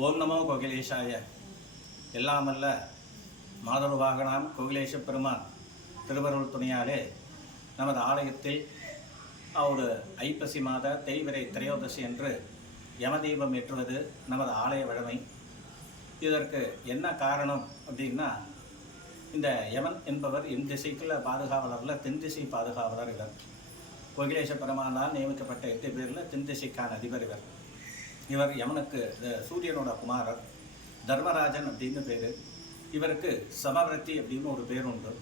ஓம் நமோ கோகிலேஷாய. எல்லாமல்ல மாதொரு கோகிலேஷ பெருமான் திருவருள் துணையாலே நமது ஆலயத்தில் ஒரு ஐப்பசி மாத தேய்விரை திரையோதசி என்று யமதீபம் ஏற்றுவது நமது ஆலய வழமை. இதற்கு என்ன காரணம் அப்படின்னா, இந்த யமன் என்பவர் என் திசைக்குள்ள பாதுகாவலரில் தென் திசை பாதுகாவலர் இவர். கோகிலேஷ பெருமானால் நியமிக்கப்பட்ட 8 பேரில் தென் திசைக்கான அதிபர் இவர். இவர் யமனுக்கு சூரியனோட குமாரர், தர்மராஜன் அப்படின்னு பேர். இவருக்கு சமவர்த்தி அப்படின்னு ஒரு பேர் உண்டு.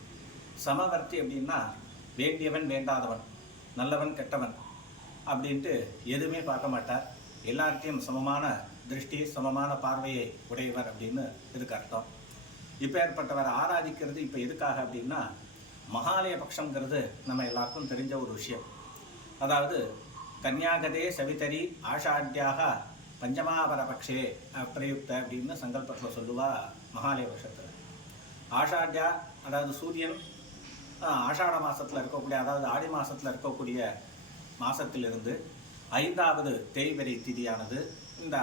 சமவர்த்தி அப்படின்னா வேண்டியவன் வேண்டாதவன், நல்லவன் கெட்டவன் அப்படின்ட்டு எதுவுமே பார்க்க மாட்டார். எல்லார்ட்டையும் சமமான திருஷ்டி, சமமான பார்வையை உடையவர் அப்படின்னு இதுக்கு அர்த்தம். இப்போ ஏற்பட்டவர் ஆராதிக்கிறது இப்போ எதுக்காக அப்படின்னா, மகாலய பட்சங்கிறது நம்ம எல்லாருக்கும் தெரிஞ்ச ஒரு விஷயம். அதாவது கன்யாகதே சவிதரி ஆஷாட்யாக பஞ்சமாபரபக்ஷே பிரயுக்த அப்படின்னு சங்கல்பத்தில் சொல்லுவா மகாலய பட்சத்தில். ஆஷாட்யா அதாவது சூரியன் ஆஷாட மாதத்தில் இருக்கக்கூடிய, அதாவது ஆடி மாதத்தில் இருக்கக்கூடிய மாதத்திலிருந்து 5வது தேய்பிரை திதியானது இந்த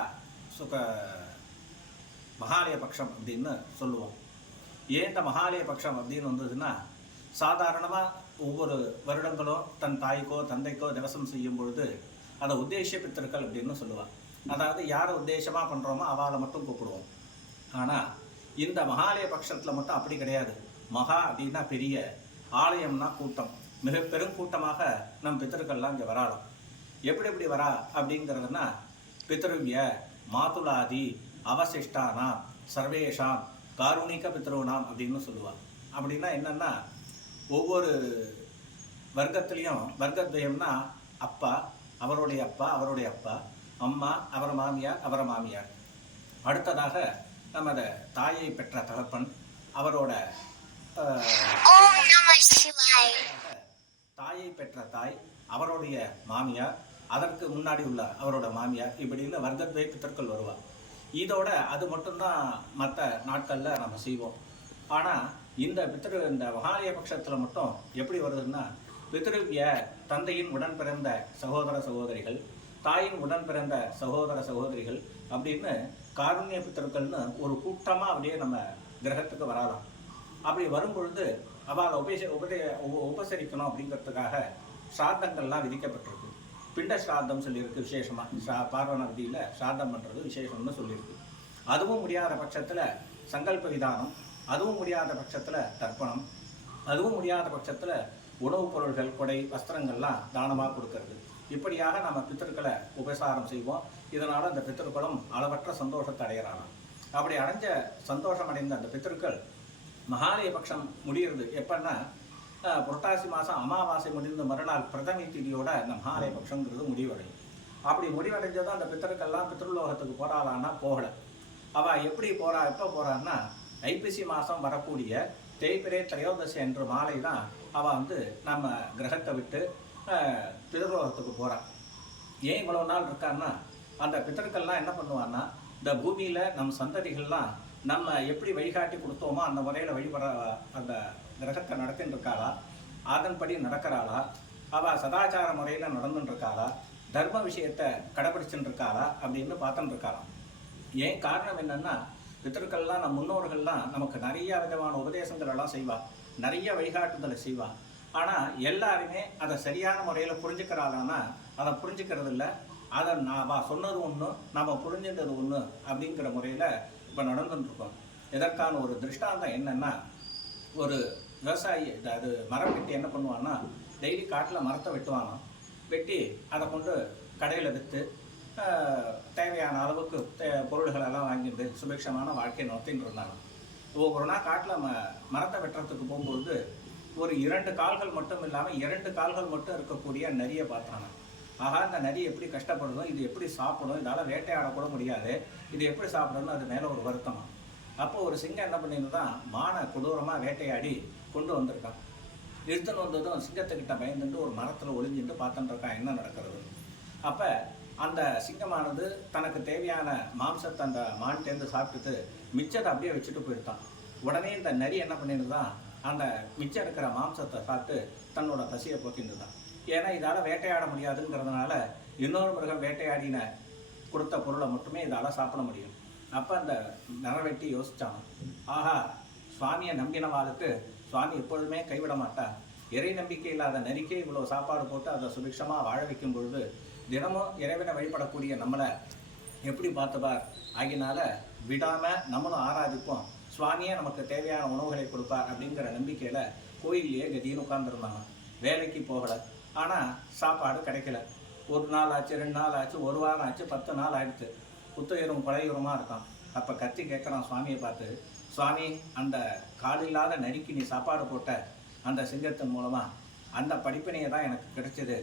மகாலய பட்சம் அப்படின்னு சொல்லுவோம். ஏன் இந்த மகாலய பட்சம் அப்படின்னு வந்ததுன்னா, சாதாரணமாக ஒவ்வொரு வருடங்களும் தன் தாய்க்கோ தந்தைக்கோ திவசம் செய்யும் பொழுது அதை உத்தேச பித்திருக்கள் அப்படின்னு சொல்லுவாள். அதாவது யாரை உத்தேசமாக பண்ணுறோமோ அவளை மட்டும் கூப்பிடுவோம். ஆனால் இந்த மகாலய பட்சத்தில் மட்டும் அப்படி கிடையாது. மகா அப்படின்னா பெரிய, ஆலயம்னா கூட்டம், மிக பெருங்கூட்டமாக நம் பித்திருக்கள்லாம் இங்கே வராலாம். எப்படி வரா அப்படிங்கிறதுனா, பித்ருவிய மாதுலாதி அவசிஷ்டானாம் சர்வேஷாம் காருணிக பித்ருனாம் அப்படின்னு சொல்லுவாள். அப்படின்னா என்னென்னா, ஒவ்வொரு வர்க்கத்துலேயும் வர்க்கத்வயம்னா அப்பா, அவருடைய அப்பா, அவருடைய அப்பா, அம்மா, அவர் மாமியார், அவர மாமியார். அடுத்ததாக நமது தாயை பெற்ற தகப்பன், அவரோட தாயை பெற்ற தாய், அவருடைய மாமியார், அதற்கு முன்னாடி உள்ள அவரோட மாமியார், இப்படின்னு வர்க்கத்வய பித்தர்கள் வருவார். இதோட அது மட்டும்தான் மற்ற நாட்களில் நம்ம செய்வோம். ஆனால் இந்த மகாலய பட்சத்தில் மட்டும் எப்படி வருதுன்னா, பித்ருவிய தந்தையின் உடன் பிறந்த சகோதர சகோதரிகள், தாயின் உடன் பிறந்த சகோதர சகோதரிகள் அப்படின்னு காருண்ய பித்தர்கள்னு ஒரு கூட்டமாக அப்படியே நம்ம கிரகத்துக்கு வரலாம். அப்படி வரும்பொழுது அவளை உபசரிக்கணும் அப்படிங்கிறதுக்காக ஸ்ராத்தங்கள்லாம் விதிக்கப்பட்டிருக்கு. பிண்ட ஸ்ராத்தம் சொல்லியிருக்கு விசேஷமாக. பார்வண விதியில் ஸ்ராத்தம் பண்ணுறது விசேஷம்னு சொல்லியிருக்கு. அதுவும் முடியாத பட்சத்தில் சங்கல்ப விதானம், அதுவும் முடியாத பட்சத்தில் தர்ப்பணம், அதுவும் முடியாத பட்சத்தில் உணவுப் பொருள்கள், கொடை, வஸ்திரங்கள்லாம் தானமாக கொடுக்கறது. இப்படியாக நம்ம பித்தர்களை உபசாரம் செய்வோம். இதனால் அந்த பித்தர்களும் அளவற்ற சந்தோஷத்தை அடைகிறாங்க. அப்படி சந்தோஷம் அடைந்த அந்த பித்தர்கள் மகாலய பட்சம் முடிகிறது எப்பன்னா, புரட்டாசி மாதம் அமாவாசை முடிந்த மறுநாள் பிரதமி திதியோட அந்த மகாலய பட்சங்கிறது முடிவடையும். அப்படி முடிவடைஞ்சதும் அந்த பித்தர்கள்லாம் பித்ருலோகத்துக்கு போகிறாளான்னா போகலை. அவள் எப்படி போகிறா, எப்போ போகிறான்னா, ஐப்பசி மாதம் வரக்கூடிய தேய்பிரை திரையோதசி என்ற மாலை தான் அவள் நம்ம கிரகத்தை விட்டு பிதர்லோகத்துக்கு போகிறான். ஏன் இவ்வளோ நாள் இருக்கான்னா, அந்த பித்தர்கள்லாம் என்ன பண்ணுவான்னா, இந்த பூமியில் நம் சந்ததிகள்லாம் நம்ம எப்படி வழிகாட்டி கொடுத்தோமோ அந்த முறையில் வழிபட அந்த கிரகத்தை நடத்தின்னு இருக்காளா, அதன்படி நடக்கிறாளா, அவள் சதாச்சார முறையில் நடந்துன்னு இருக்காளா, தர்ம விஷயத்தை கடைபிடிச்சுட்டு இருக்காளா அப்படின்னு பார்த்துட்டு இருக்காளாம். ஏன் காரணம் என்னென்னா, பித்தர்கள்லாம் நம் முன்னோர்கள்லாம் நமக்கு நிறைய விதமான உபதேசங்கள் எல்லாம் செய்வாள், நிறைய வழிகாட்டுதலை செய்வாள். ஆனால் எல்லாருமே அதை சரியான முறையில் புரிஞ்சுக்கிறாளான்னா அதை புரிஞ்சுக்கிறது இல்லை. அதை நாம் சொன்னது ஒன்று, நாம் புரிஞ்சுன்றது ஒன்று அப்படிங்கிற முறையில் இப்போ நடந்துட்டுருக்கோம். இதற்கான ஒரு திருஷ்டாந்தம் என்னென்னா, ஒரு விவசாயி அது மரம் வெட்டி என்ன பண்ணுவான்னா, டெய்லி காட்டில் மரத்தை வெட்டுவானா, வெட்டி அதை கொண்டு கடையில் விற்று தேவையான அளவுக்கு பொருள்களெல்லாம் வாங்கிட்டு சுபிக்ஷமான வாழ்க்கையை நடத்தின்னு இருந்தாங்க. ஒவ்வொரு நாள் காட்டில் மரத்தை வெட்டுறதுக்கு போகும்பொழுது ஒரு 2 கால்கள் மட்டும் இல்லாமல் 2 கால்கள் மட்டும் இருக்கக்கூடிய நரியை பார்த்தாங்க. ஆகா, இந்த நரி எப்படி கஷ்டப்படணும், இது எப்படி சாப்பிடும், இதால் வேட்டையாடக்கூட முடியாது, இது எப்படி சாப்பிடணும், அது மேலே ஒரு வருத்தம். அப்போ ஒரு சிங்கம் என்ன பண்ணியிருந்தான், மானை கொடூரமாக வேட்டையாடி கொண்டு வந்திருக்கான். எடுத்துன்னு வந்ததும் சிங்கத்துக்கிட்ட பயந்துட்டு ஒரு மரத்தில் ஒளிஞ்சிட்டு பார்த்துட்டு இருக்கான் என்ன நடக்கிறது. அப்போ அந்த சிங்கமானது தனக்கு தேவையான மாம்சத்தை அந்த மான்ட்டேருந்து சாப்பிட்டுட்டு மிச்சத்தை அப்படியே வச்சுட்டு போயிருந்தான். உடனே இந்த நரி என்ன பண்ணியிருந்தான், அந்த மிச்சம் இருக்கிற மாம்சத்தை சாப்பிட்டு தன்னோட பசியை போக்கிட்டு தான். ஏன்னா இதால் வேட்டையாட முடியாதுங்கிறதுனால இன்னொரு மிருகம் வேட்டையாடின கொடுத்த பொருளை மட்டுமே இதால் சாப்பிட முடியும். அப்போ அந்த நரவெட்டி யோசித்தான், ஆஹா, சுவாமியை நம்பினவாளுக்கு சுவாமி எப்பொழுதுமே கைவிட மாட்டா. இறை நம்பிக்கை இல்லாத நரிக்கே இவ்வளோ சாப்பாடு போட்டு அதை சுபிக்ஷமாக வாழ வைக்கும் பொழுது தினமும் இறைவனை வழிபடக்கூடிய நம்மளை எப்படி பார்த்துப்பார். ஆகினால விடாமல் நம்மளும் ஆராதிப்போம், சுவாமியே நமக்கு தேவையான உணவுகளை கொடுப்பார் அப்படிங்கிற நம்பிக்கையில் கோயிலையே கதின்னு உட்காந்துருந்தாங்க. வேலைக்கு போகலை, ஆனால் சாப்பாடு கிடைக்கல. 1 நாள் ஆச்சு, 2 நாள் ஆச்சு, 1 வாரம் ஆச்சு, 10 நாள் ஆயிடுச்சு. குத்தையரும் குறையுரமாக இருக்கான். அப்போ கத்தி கேட்குறான் சுவாமியை பார்த்து, சுவாமி, அந்த காலில்லாத நரிக்கு நீ சாப்பாடு போட்ட அந்த சிங்கத்தின் மூலமாக அந்த படிப்பினையை தான் எனக்கு கிடைச்சிது.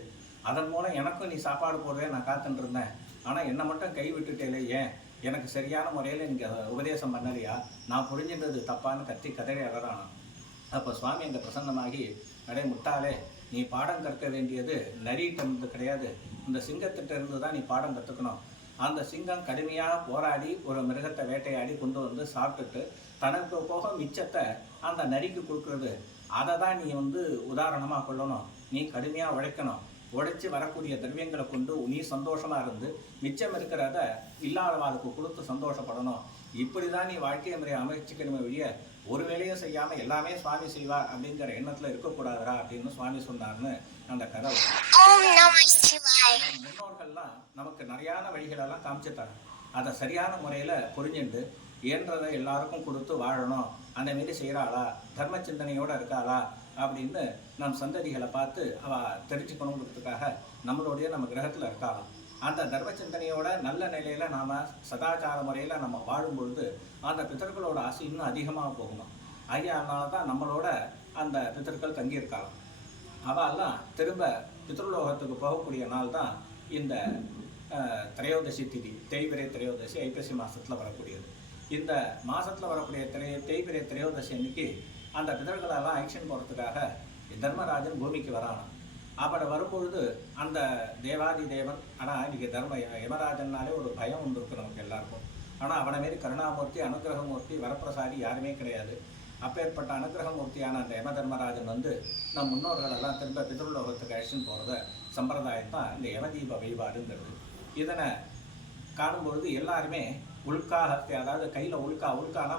அதன் மூலம் எனக்கும் நீ சாப்பாடு போடுறே நான் காத்துட்டு இருந்தேன். ஆனால் என்னை மட்டும் கை விட்டுட்டேலே, ஏன் எனக்கு சரியான முறையில் நீங்கள் உபதேசம் பண்ணலையா, நான் புரிஞ்சுன்றது தப்பான்னு கத்தி கதறி அழறானான். அப்போ சுவாமி அங்கே பிரசன்னமாகி, அடே முட்டாளே, நீ பாடம் கற்க வேண்டியது நரியிட்ட கிடையாது, இந்த சிங்கத்திட்ட இருந்து தான் நீ பாடம் கற்றுக்கணும். அந்த சிங்கம் கடுமையாக போராடி ஒரு மிருகத்தை வேட்டையாடி கொண்டு வந்து சாப்பிட்டுட்டு தனக்கு போக மிச்சத்தை அந்த நரிக்கு கொடுக்குறது, அதை தான் நீ உதாரணமாக கொள்ளணும். நீ கடுமையாக உழைக்கணும், உழைச்சி வரக்கூடிய திரவியங்களை கொண்டு நீ சந்தோஷமாக இருந்து மிச்சம் இருக்கிறத இல்லாதவாளுக்கு கொடுத்து சந்தோஷப்படணும். இப்படி தான் நீ வாழ்க்கை முறையை அமைச்சிக்கணுமே வெளிய ஒரு வேலையும் செய்யாமல் எல்லாமே சுவாமி செய்வார் அப்படிங்கிற எண்ணத்தில் இருக்கக்கூடாதுரா அப்படின்னு சுவாமி சொன்னார்னு அந்த கதை. முன்னோர்கள்லாம் நமக்கு நிறையான வழிகளெல்லாம் காமிச்சுத்தாங்க. அதை சரியான முறையில் புரிஞ்சுண்டு இயன்றதை எல்லாருக்கும் கொடுத்து வாழணும், அந்த மாரி செய்கிறாளா, தர்ம சிந்தனையோடு இருக்காளா அப்படின்னு நம் சந்ததிகளை பார்த்து அவள் தெரிஞ்சுக்கணுங்கிறதுக்காக நம்மளுடைய நம்ம கிரகத்தில் இருக்காளாம். அந்த தர்ம சிந்தனையோட நல்ல நிலையில் நாம் சதாச்சார முறையில் நம்ம வாழும்பொழுது அந்த பித்தர்களோட ஆசை இன்னும் அதிகமாக போகணும். அதனால தான் நம்மளோட அந்த பித்தர்கள் தங்கியிருக்காளாம். அவெல்லாம் திரும்ப பித்ருலோகத்துக்கு போகக்கூடிய நாள் தான் இந்த திரையோதசி திதி, தேய்பிரை திரையோதசி ஐப்பசி மாதத்தில் வரக்கூடியது. இந்த மாதத்தில் வரக்கூடிய தேய்பிரை திரையோதசி அன்னைக்கு அந்த பிதர்களெல்லாம் ஆக்ஷன் போகிறதுக்காக தர்மராஜன் பூமிக்கு வரானான். அப்படி வரும்பொழுது அந்த தேவாதி தேவன், ஆனால் இன்றைக்கி யமராஜன்னாலே ஒரு பயம் இருக்குது நமக்கு எல்லாருக்கும். ஆனால் அவனை மாரி கருணாமூர்த்தி, அனுகிரகமூர்த்தி, வரப்பிரசாதி யாருமே கிடையாது. அப்பேற்பட்ட அனுகிரகமூர்த்தியான அந்த யம தர்மராஜன் நம் முன்னோர்களெல்லாம் திரும்ப பிதர்லோகத்துக்கு அழைச்சின்னு போகிறத சம்பிரதாயம் தான் இந்த யமதீப வழிபாடுங்கிறது. இதனை காணும்பொழுது எல்லாருமே உல்காகத்தை, அதாவது கையில் உல்கானா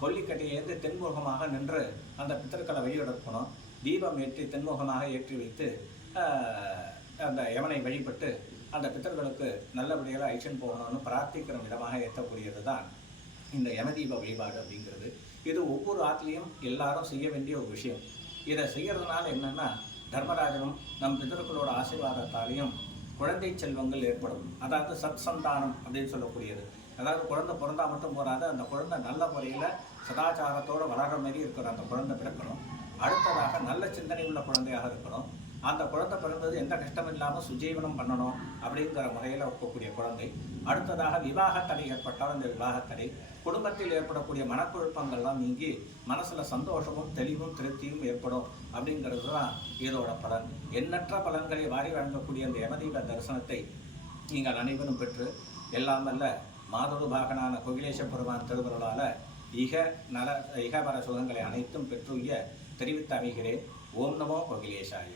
கொல்லிக்கட்டையேந்து தென்முகமாக நின்று அந்த பித்தர்களை வழியெடுக்கணும். தீபம் ஏற்றி தென்முகமாக ஏற்றி வைத்து அந்த யமனை வழிபட்டு அந்த பித்தர்களுக்கு நல்லபடியாக ஐஷன் போகணும்னு பிரார்த்திக்கிற விதமாக ஏற்றக்கூடியது தான் இந்த யமதீப வழிபாடு அப்படிங்கிறது. இது ஒவ்வொரு ஆற்றுலையும் எல்லாரும் செய்ய வேண்டிய ஒரு விஷயம். இதை செய்கிறதுனால என்னென்னா, தர்மராஜனும் நம் பித்தர்களோட ஆசீர்வாதத்தாலையும் குழந்தை செல்வங்கள் ஏற்படும். அதாவது சத் சந்தானம் அப்படின்னு சொல்லக்கூடியது. அதாவது குழந்தை பிறந்தா மட்டும் போகாது, அந்த குழந்தை நல்ல முறையில் சதாச்சாரத்தோடு வளர்கிற மாதிரி இருக்கிற அந்த குழந்தை பிறக்கணும். அடுத்ததாக நல்ல சிந்தனை உள்ள குழந்தையாக இருக்கணும். அந்த குழந்தை பிறந்தது எந்த கஷ்டம் இல்லாமல் சுஜீவனம் பண்ணணும் அப்படிங்கிற முறையில் இருக்கக்கூடிய குழந்தை. அடுத்ததாக விவாகத்தடை ஏற்பட்டால் அந்த விவாகத்தடை, குடும்பத்தில் ஏற்படக்கூடிய மனக்குழப்பங்கள்லாம் நீங்கி மனசில் சந்தோஷமும் தெளிவும் திருப்தியும் ஏற்படும் அப்படிங்கிறது தான் இதோட பலன். எண்ணற்ற பலன்களை வாரி வழங்கக்கூடிய அந்த யமதீப தரிசனத்தை நீங்கள் அனைவரும் பெற்று எல்லாம் வல்ல மாதொரு கோகிலேச பெருமான் திருவருளால் இகபர சுகங்களை அனைத்தும் பெற்றுய தெரிவித்து அமைகிறேன். ஓம் நமோ கோகிலேசாய.